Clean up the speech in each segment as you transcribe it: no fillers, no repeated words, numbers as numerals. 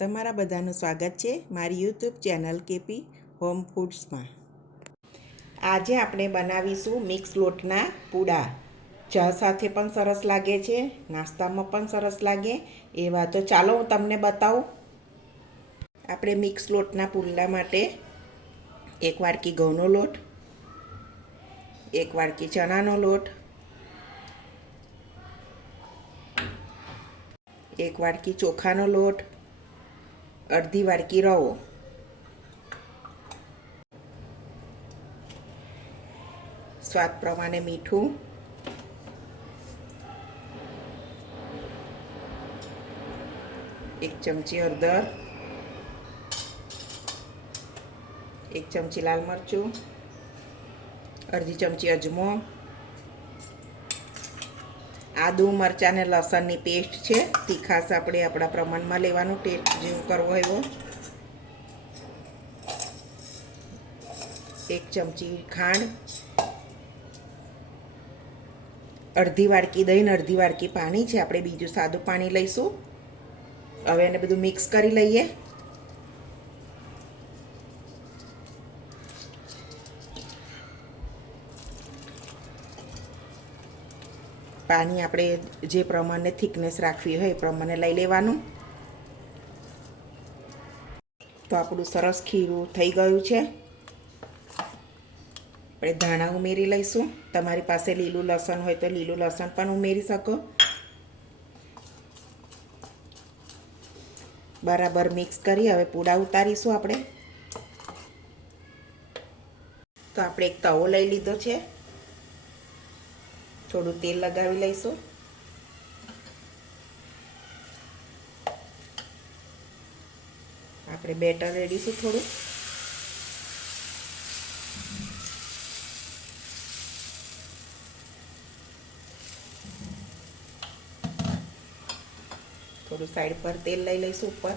તમારા બધાનું સ્વાગત છે મારી યુટ્યુબ ચેનલ કેપી હોમ ફૂડ્સમાં। આજે આપણે બનાવીશું મિક્સ લોટના પૂડા। ચા સાથે પણ સરસ લાગે છે, નાસ્તામાં પણ સરસ લાગે એવા। તો ચાલો હું તમને બતાવું। આપણે મિક્સ લોટના પૂડા માટે 1 વાટકી ઘઉંનો લોટ, 1 વાટકી ચણાનો લોટ, 1 વાટકી ચોખાનો લોટ, અડધી વાટકી રવો, સ્વાદ પ્રમાણે મીઠું, 1 ચમચી હળદર, 1 ચમચી લાલ મરચું, અડધી ચમચી અજમો, આદુ મરચાં અને લસણની પેસ્ટ છે। તીખાશ આપણે આપણા પ્રમાણમાં લેવાનું, ટેસ્ટ જેવું કરવો એવો। 1 ચમચી ખાંડ, અડધી વાટકી દહીં, અડધી વાટકી પાણી છે। આપણે બીજું સાદું પાણી લઈશું। હવે એને બધું મિક્સ કરી લઈએ। પાણી આપણે જે પ્રમાણે થિકનેસ રાખવી હોય એ પ્રમાણે લઈ લેવાનું। તો આપણું સરસ ખીરું થઈ ગયું છે। આપણે ધાણા ઉમેરી લઈશું। તમારી પાસે લીલું લસણ હોય તો લીલું લસણ પણ ઉમેરી શકો। બરાબર મિક્સ કરી હવે પૂડા ઉતારીશું આપણે। તો આપણે એક તવો લઈ લીધો છે, થોડું તેલ લગાવી લઈશું। આપણે બેટર રેડીશું થોડું। થોડું સાઈડ પર તેલ લઈ લઈશું ઉપર।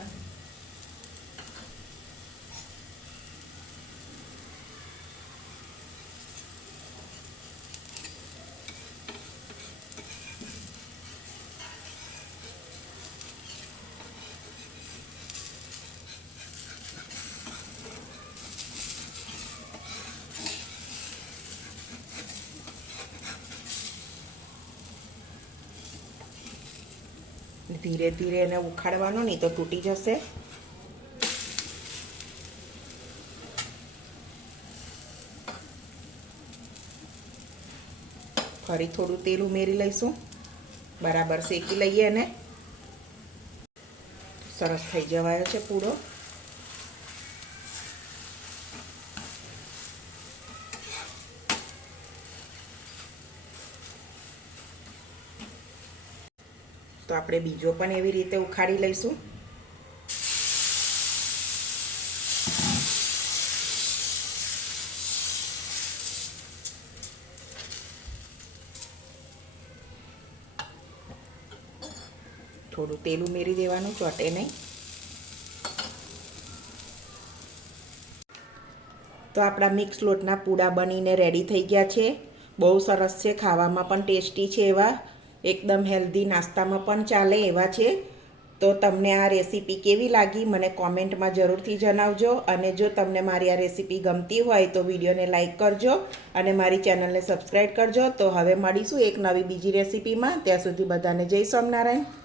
ધીરે ધીરે એને ઉખાડવાનું, નહીં તો તૂટી જશે। ફરી થોડું તેલ ઉમેરી લઈશું, બરાબર શેકી લઈએ એને। સરસ થઈ જવાયો છે પૂડો। તો આપણે બીજો પણ એવી રીતે ઉખાડી લઈશું। થોડું તેલ ઉમેરી દેવાનું, ચોટે નહીં। તો આપણા મિક્સ લોટના પૂડા બનીને રેડી થઈ ગયા છે। બહુ સરસ છે, ખાવામાં પણ ટેસ્ટી છે એવા, એકદમ હેલ્ધી, નાસ્તામાં પણ ચાલે એવા છે। તો તમને આ રેસીપી કેવી લાગી મને કોમેન્ટમાં જરૂરથી જણાવજો। અને જો તમને મારી આ રેસીપી ગમતી હોય તો વિડીયોને લાઈક કરજો અને મારી ચેનલને સબસ્ક્રાઈબ કરજો। તો હવે મળીશું એક નવી બીજી રેસીપીમાં। ત્યાં સુધી બધાને જય સ્વામિનારાયણ।